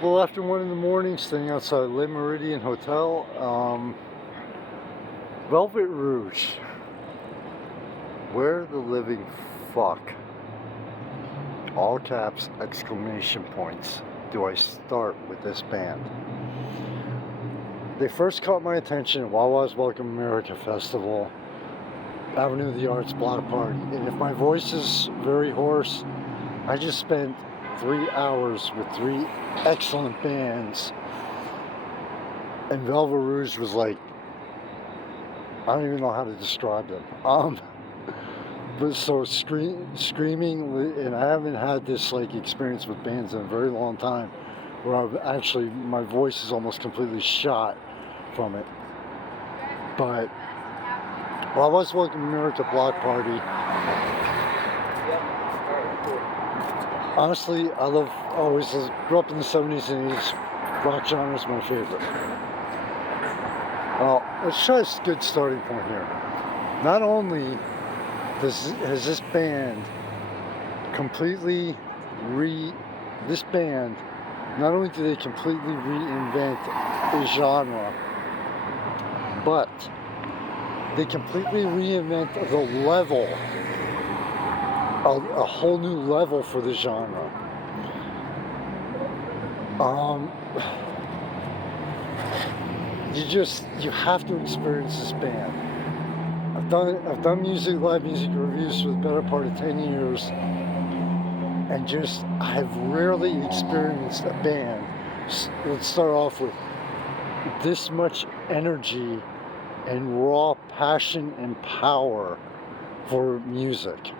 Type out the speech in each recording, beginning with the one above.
Well, after 1 in the morning, staying outside Le Meridian Hotel, Velvet Rouge. Where the living fuck, all caps, exclamation points, do I start with this band? They first caught my attention at Wawa's Welcome America Festival, Avenue of the Arts block party. And if my voice is very hoarse, I just spent 3 hours with 3 excellent bands, and Velvet Rouge was like, I don't even know how to describe them. But so screaming, and I haven't had this like experience with bands in a very long time, where I've actually, my voice is almost completely shot from it. But while I was Welcome America block party, honestly, I grew up in the 70s and 80s. Rock genre is my favorite. Well, let's try a good starting point here. Not only has this band completely not only do they completely reinvent a genre, but they completely reinvent the level, a whole new level for the genre. You have to experience this band. I've done live music reviews for the better part of 10 years, and I've rarely experienced a band, let's start off with, this much energy and raw passion and power for music.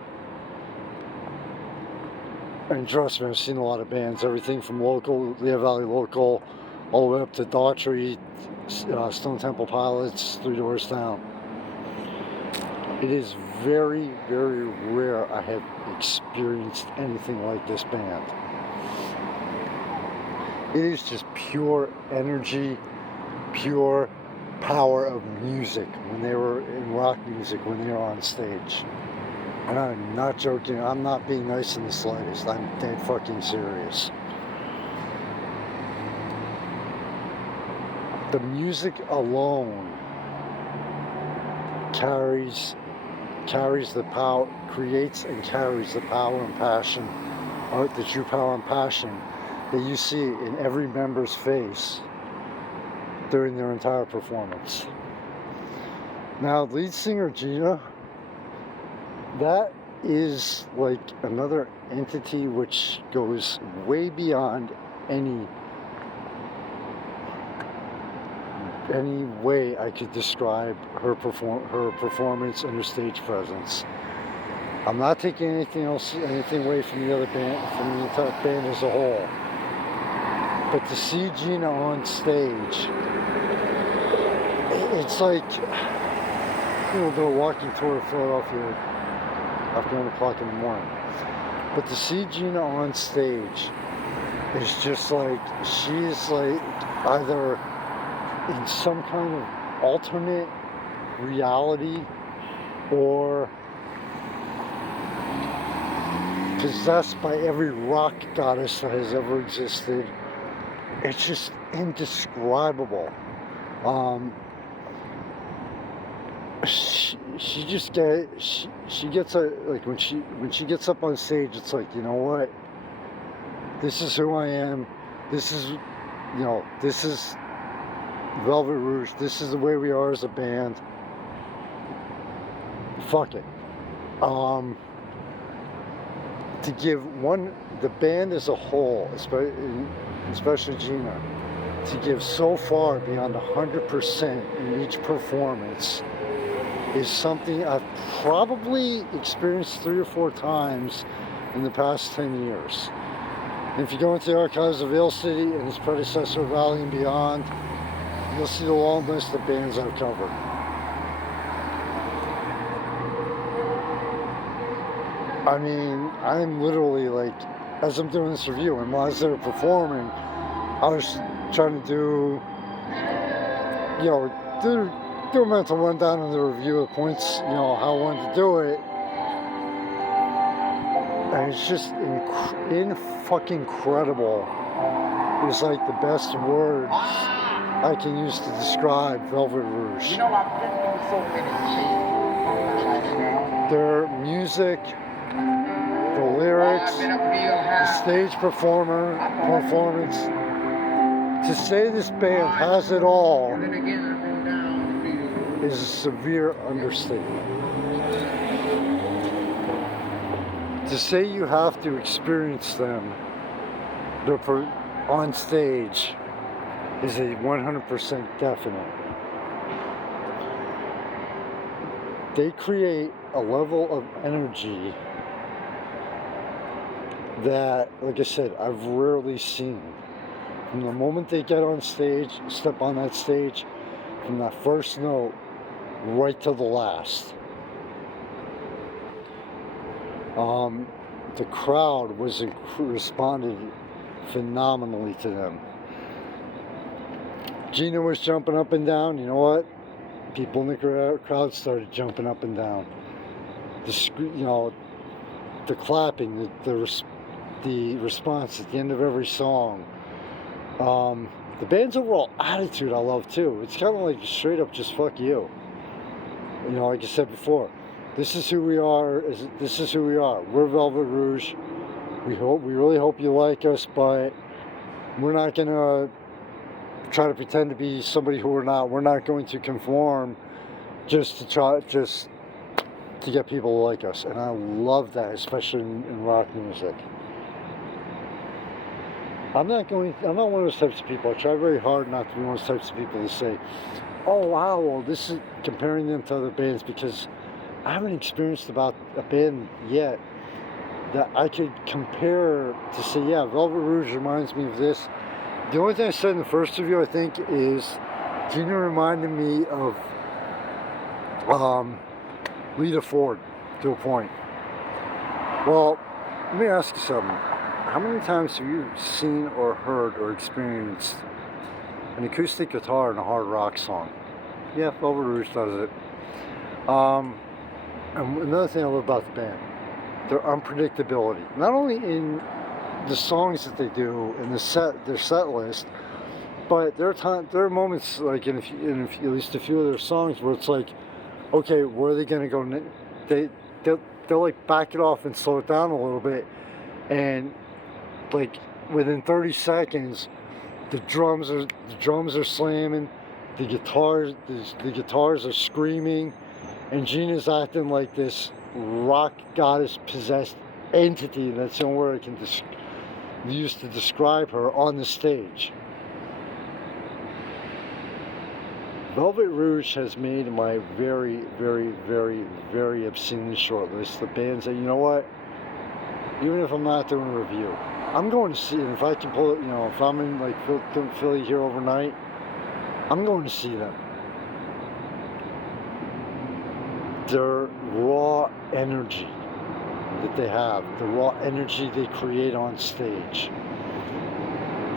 And trust me, I've seen a lot of bands, everything from local, Lehigh Valley local, all the way up to Daughtry, Stone Temple Pilots, Three Doors Down. It is very, very rare I have experienced anything like this band. It is just pure energy, pure power of music when they were in rock music, when they were on stage. And I'm not joking, I'm not being nice in the slightest, I'm dead fucking serious. The music alone carries the power, creates and carries the power and passion, or the true power and passion that you see in every member's face during their entire performance. Now, lead singer Gina, that is like another entity which goes way beyond any way I could describe her performance and her stage presence. I'm not taking anything away from the other band, from the entire band as a whole. But to see Gina on stage, it's like, they're walking tour of Philadelphia after 1 o'clock in the morning. But to see Gina on stage is just like, she's like either in some kind of alternate reality or possessed by every rock goddess that has ever existed. It's just indescribable. She gets like when she gets up on stage, it's like, you know what? This is who I am. This is Velvet Rouge. This is the way we are as a band. Fuck it. To give the band as a whole, especially Gina, to give so far beyond 100% in each performance is something I've probably experienced 3 or 4 times in the past 10 years. And if you go into the archives of Ale City and its predecessor, Valley and Beyond, you'll see the long list of bands I've covered. I mean, I'm literally like, as I'm doing this review, and while they were performing, I was trying to do a mental rundown of the review of the points, how I wanted to do it. And it's just fucking incredible is like the best words I can use to describe Velvet Rouge. You know, I've been through so many changes. Their music, the lyrics, the stage performance. To say this band has it all is a severe understatement. To say you have to experience them on stage is a 100% definite. They create a level of energy that, like I said, I've rarely seen. From the moment they get on stage, step on that stage, from that first note right to the last. The crowd responded phenomenally to them. Gina was jumping up and down. You know what? People in the crowd started jumping up and down. The clapping, the response at the end of every song. The band's overall attitude I love too. It's kind of like straight up just fuck you. You know, like I said before, this is who we are. This is who we are. We're Velvet Rouge. We really hope you like us, but we're not gonna try to pretend to be somebody who we're not. We're not going to conform just to get people to like us. And I love that, especially in rock music. I'm not one of those types of people. I try very hard not to be one of those types of people to say, oh wow, well this is comparing them to other bands, because I haven't experienced about a band yet that I could compare to say, yeah, Velvet Rouge reminds me of this. The only thing I said in the first review, I think, is Gina reminded me of Lita Ford to a point. Well, let me ask you something. How many times have you seen or heard or experienced an acoustic guitar in a hard rock song? Yeah, Velvet Rouge does it. And another thing I love about the band, their unpredictability. Not only in the songs that they do in their set list, but there are moments like in at least a few of their songs where it's like, okay, where are they going to go? They'll like back it off and slow it down a little bit, and like within 30 seconds, the drums are slamming, the guitars are screaming, and Gina's acting like this rock goddess possessed entity. That's the only word I can use to describe her on the stage. Velvet Rouge has made my very, very, very, very obscenely short list of bands that, you know what, even if I'm not doing a review, I'm going to see it. If I can pull it, you know, if I'm in like Philly here overnight, I'm going to see them. Their raw energy that they have, the raw energy they create on stage,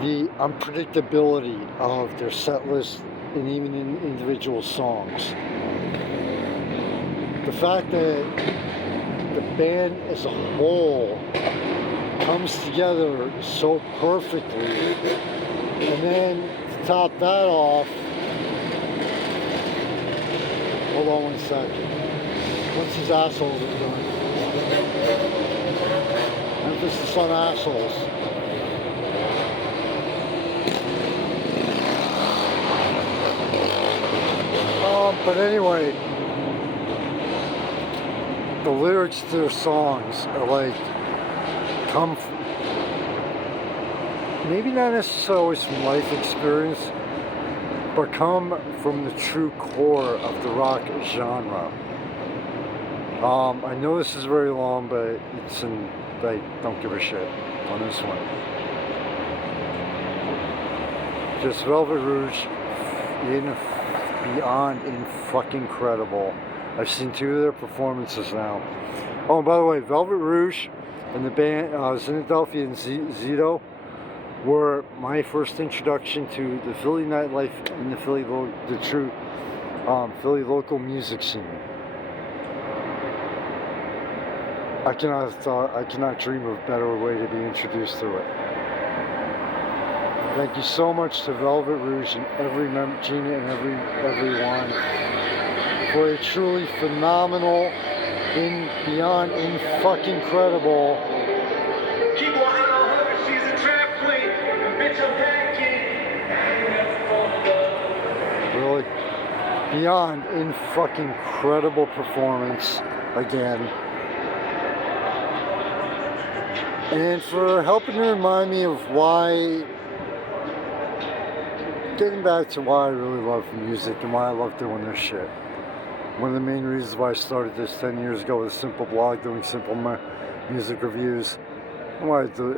the unpredictability of their set list and even in individual songs, the fact that the band as a whole comes together so perfectly, and then to top that off, hold on one second, once these assholes are done, emphasis on assholes. But anyway, the lyrics to their songs are like, maybe not necessarily always from life experience, but come from the true core of the rock genre. I know this is very long, but I don't give a shit on this one. Just Velvet Rouge, beyond fucking incredible. I've seen 2 of their performances now. Oh, and by the way, Velvet Rouge and the band Philadelphia and Zito were my first introduction to the Philly nightlife and the true Philly local music scene. I cannot dream of a better way to be introduced to it. Thank you so much to Velvet Rouge and every member, Gina and everyone, for a truly phenomenal, beyond fucking incredible. Keep walking on her, she's a trap queen. Bitch, I'm packing. Really, beyond fucking incredible performance again. And for helping to remind me of why, getting back to why I really love music and why I love doing this shit. One of the main reasons why I started this 10 years ago with a simple blog doing simple music reviews. And why I do it,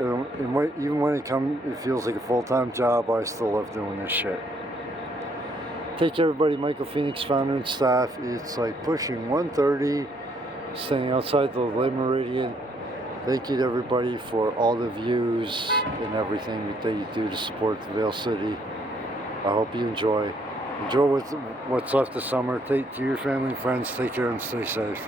even when it feels like a full-time job, I still love doing this shit. Take care, everybody. Michael Phoenix, founder and staff. It's like pushing 1:30, staying outside the Lake Meridian. Thank you to everybody for all the views and everything that you do to support the Vale City. I hope you enjoy. Enjoy what's left of summer. Take to your family and friends. Take care and stay safe.